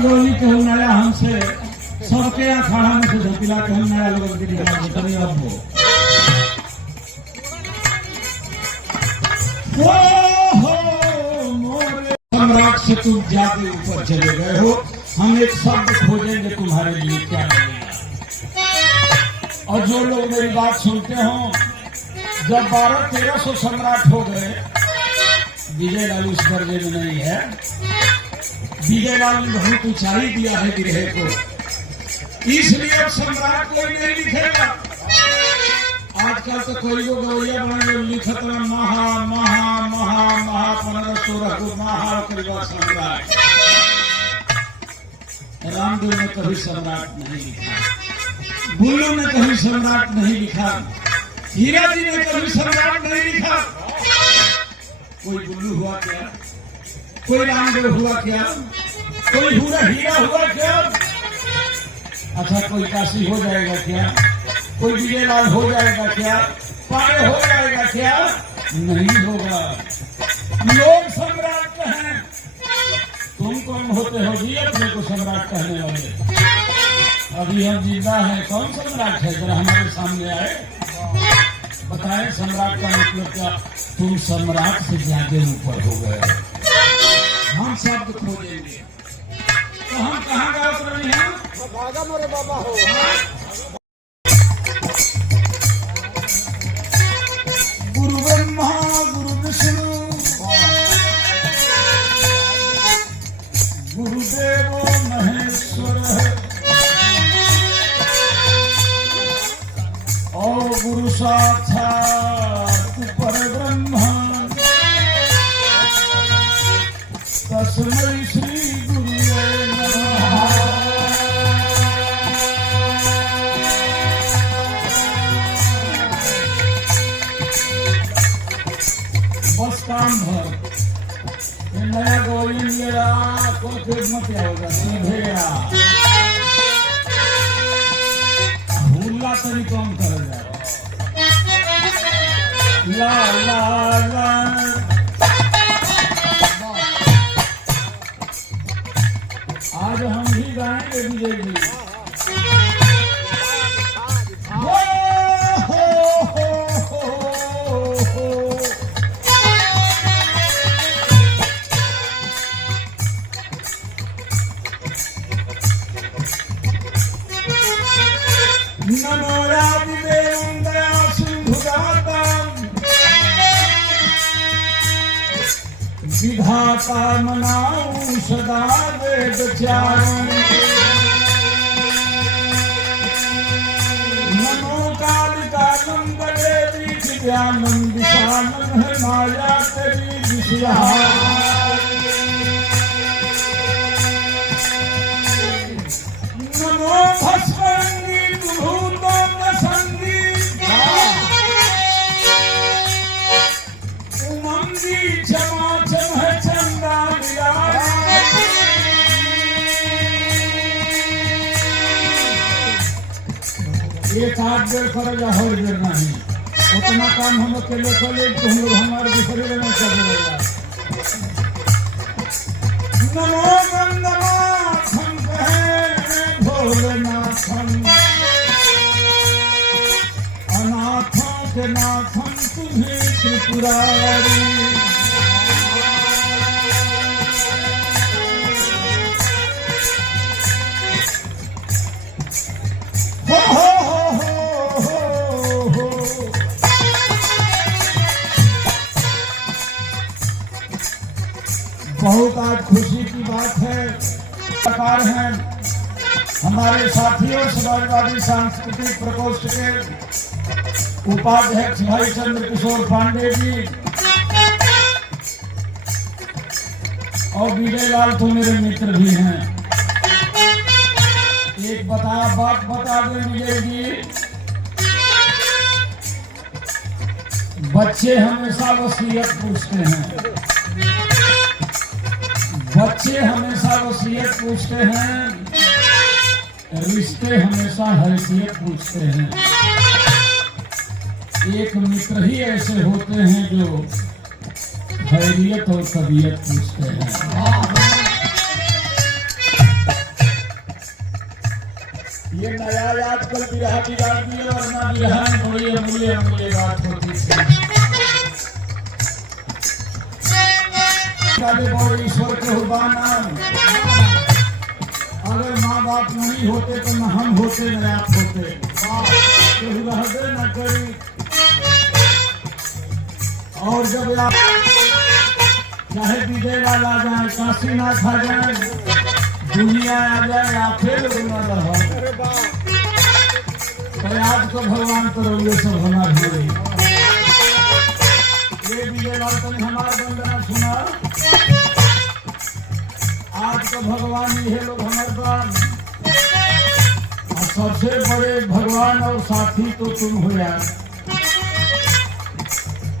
गोली कहूँ नया हमसे सबके अखाड़ा में से धपिला कहूँ नया लोग के निकाल करी अब हो मोरे सम्राट से तुम जाके ऊपर चले गए हो। हम एक शब्द खोजेंगे तुम्हारे लिए क्या लगेगा। और जो लोग मेरी बात सुनते हो, जब 1200-1300 सम्राट हो गए, विजयलाल उस दर्जे में नहीं है। विजयलाल ने बहुत ऊंचाई दिया है गिरहे को, इसलिए अब सम्राट कोई नहीं लिखेगा। आजकल तो कोई को गवैया बने लिखत महा महा महा महा 15-16 को महा करीबा सम्राट। रामदेव ने कभी सम्राट नहीं लिखा, बुल्लू ने कभी सम्राट नहीं लिखा, हीरा जी ने कभी सम्राट नहीं लिखा। कोई बुल्लू हुआ क्या, कोई रामदेव हुआ क्या, कोई हीरा हुआ क्या? अच्छा कोई काशी हो जाएगा क्या, कोई विजयलाल हो जाएगा क्या, पारे हो जाएगा क्या? नहीं होगा। लोग सम्राट कहें, तुम कौन होते हो जी अपने को सम्राट कहने वाले? अभी हम जिंदा हैं, कौन सम्राट है? जरा हमारे सामने आए, बताएं सम्राट का मतलब क्या? तुम सम्राट से ज्यादा ऊपर हो गए। हम शब्द खोजेंगे तो हम कहाँ गए उतर रही हैं? भागा मोरे बाबा हो। गुरु ब्रह्मा गुरु विष्णु गुरुदेव महेश्वर और गुरु साक्षात परब्रह्म तस्मै श्री गुरुवे नमः। बस काम भर नया गोली मेरा को फिर मत होगा सीधे हुल्ला तरी कौन कर ला ला ला। आज हम भी गाएंगे विजय जी। नमो रामदेवं दया सिंधुदातं विधाता मनाऊं सदा वेद चारण। नमो कालिका नंदने दिव्यानंद दिशानंद है माया तेरी विषया। नमो भस्मंगी भूतों संगी उमंगी क्षमा क्षम है चंदा एक हाथ देर कर या हो देर नहीं, उतना काम हम अकेले खोले तो हम लोग हमारे दूसरे में कर देगा। नमो गंगनाथम कहे भोलेनाथम अनाथों के नाथम तुम्हें त्रिपुरारी। बहुत आज खुशी की बात है, सरकार है हमारे साथियों समाजवादी सांस्कृतिक प्रकोष्ठ के उपाध्यक्ष भाई चंद्र किशोर पांडे जी और विजयलाल तो मेरे मित्र भी हैं। एक बात बता दें विजय जी, बच्चे हमेशा वसीयत पूछते हैं, बच्चे हमेशा वसीयत पूछते हैं, रिश्ते हमेशा हैसियत पूछते हैं। एक मित्र ही ऐसे होते हैं जो खैरियत और तबीयत पूछते हैं। ये नया आजकल बिरहा बिगाड़ दिया, वरना बिरहा में बड़ी अमूल्य अमूल्य बात होती थी। ईश्वर के हुबाना, अगर माँ बाप नहीं होते तो न हम होते न आप होते, तो रहते न करी। और जब आप चाहे विदेरा ला जाए, काशीनाथ आ जाए, दुनिया आ जाए, आप फिर न रहो। तो आज तो भगवान करो ये सब हमारे हुए। ये विदेरा तुम हमारे वंदना सुना, आज तो भगवान ही है लोग हमारे पास। और सबसे बड़े भगवान और साथी तो तुम हो यार।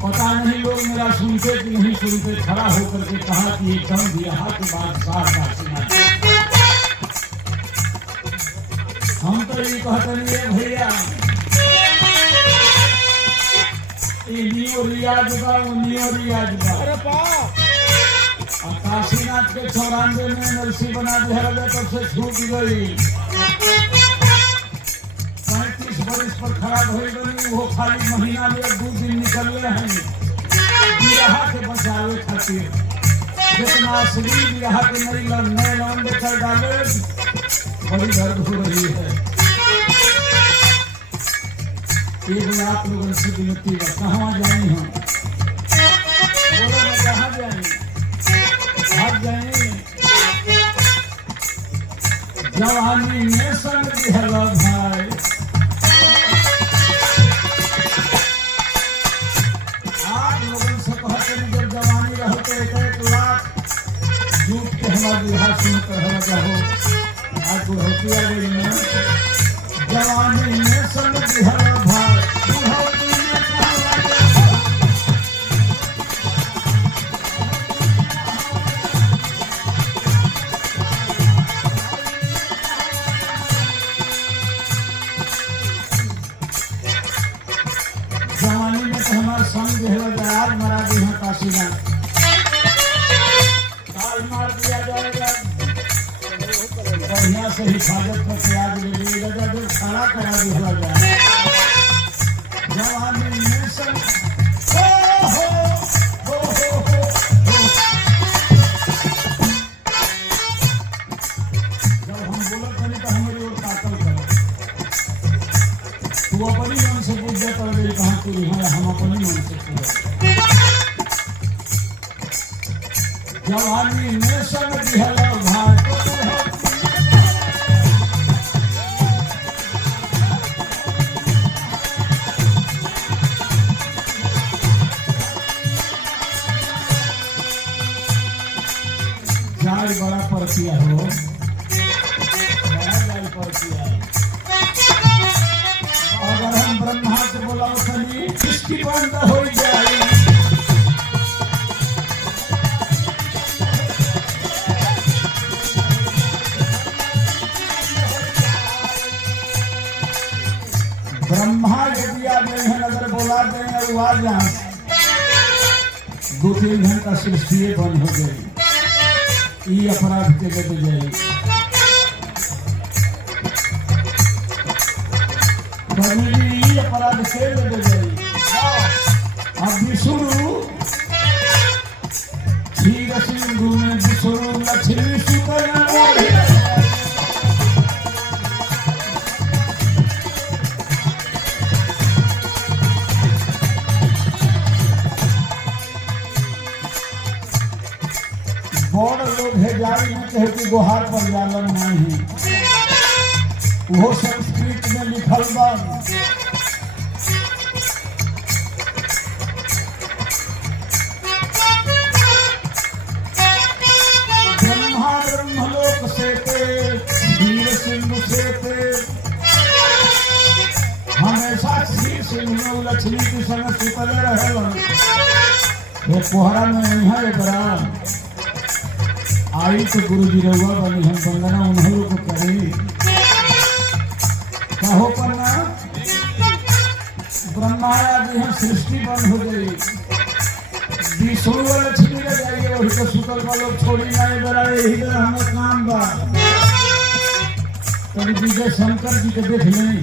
पता नहीं लोग मेरा सुनते कि नहीं सुनते, खड़ा होकर के कहा कि एकदम दिया के बाद साथ सुना। हम तो ये कहते नहीं भैया, रियाज बा काशीनाथ के 94 में नरसी बना दिया गया, तब से छूट गई। 35 वर्ष पर खराब हो गई, वो खाली महीना में 2 दिन निकलने हैं बिरहा के बचावे खातिर। जितना असली बिरहा के नए लौंडे कर डाले, बड़ी दर्द हो रही है। एक आप लोगों से विनती है, कहाँ जाए हम? बोलो मैं कहाँ जाए? भाग जाए। जवानी में संग दिहला भाई, आप लोगों से कहते हैं जब जवानी रहो तो 1 लाख झूठ के हमारा बिरहा सुनकर हो जाओ। आज बुढ़ौती आ गई में जवानी में संग दिहला भाई, जवानी में तो हमारा संग आज मरा दी है काशीनाथ, काल मार दिया जाएगा। बढ़िया से हिफाजत करके आज ले लीजिएगा, जो खड़ा करा दिया जाए। जवानी में संग जब हम बोलत नहीं तो हमारी ओर ताकल करो। तू अपनी मन से पूछ दे कर गई कहाँ तू है, हम अपनी मन से पूछ। जवानी में संग दिहला भाई, जाय बड़ा परतिया हो, बड़ा जाय परतिया है। अगर हम ब्रह्मा से बोला सनी सृष्टि बंद हो जाए, ब्रह्मा यदि आ गए हैं, अगर बोला देंगे वो आ जाए, 2-3 घंटा सृष्टि बंद हो गई। ये अपराध के ले जाए, ये अपराध के ले जाए। अब विष्णु क्षीर सिंधु में विष्णु लक्ष्मी सुकन्या, बड़ लोग है जारी में कहे कि गुहार पर जालन नहीं, वो संस्कृत में लिखल बा। ब्रह्मा ब्रह्मलोक से क्षीर सिंधु से हमेशा क्षीर सिंधु लक्ष्मी की संग सुतल रहे। ये कोहरा में नहीं है बराम आई तो गुरु जी रहुआ बनी, हम वंदना उन्होंने को करी कहो पन्ना। ब्रह्मा जी हम सृष्टि बंद हो गई, विष्णु लक्ष्मी ले जाइए, वही तो सुतल वालों छोड़ी जाए बड़ा, यही हमारा काम बा। तो विजय शंकर जी के देख लें।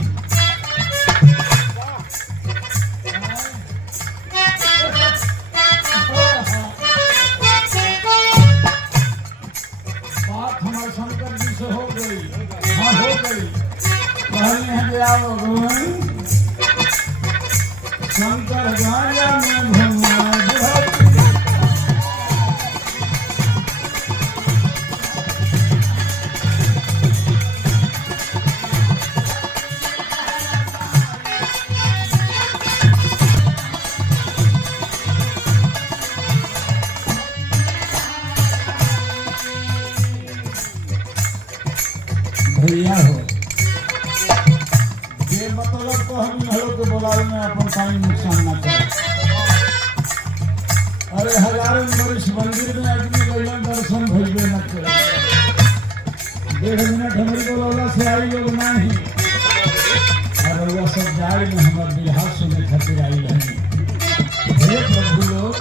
बात हमारे शंकर जी से हो गई। हाँ हो गई। कहने हैं कि आओ शंकर गाया में भगवान भैया हो ये मतलब तो हम लोग के बोलावे में अपन टाइम नुकसान ना करे। अरे हजारों वर्ष मंदिर में आदमी गइलन दर्शन भइबे न करे। 1.5 मिनट हमारी बोला से आई लोग नहीं और वह सब जाए में हमारे बिहार सुनने खातिर आई रही। हे प्रभु लोग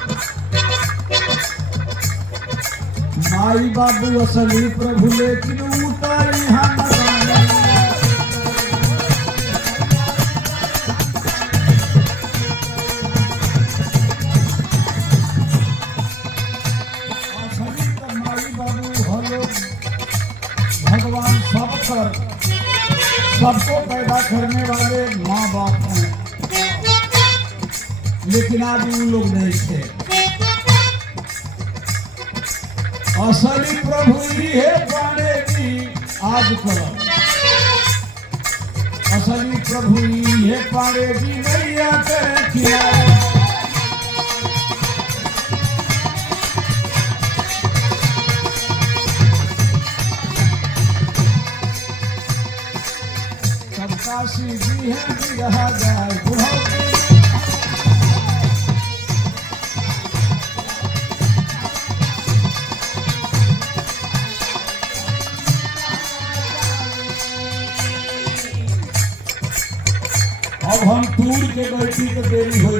माई बाबू असली प्रभु लेकिन उतारी हम भगवान सबको पैदा करने वाले माँ बाप हैं, लेकिन आज उन लोग नहीं थे। असली प्रभु ही है पाने की आज करो। असली प्रभु ही है पाने की नैया करे खिलाए। काशी जी है कि रहा जाए अब हम टूर के बैठी के देरी हो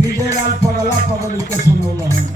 विजयलाल पगला पगली के सुनोला हम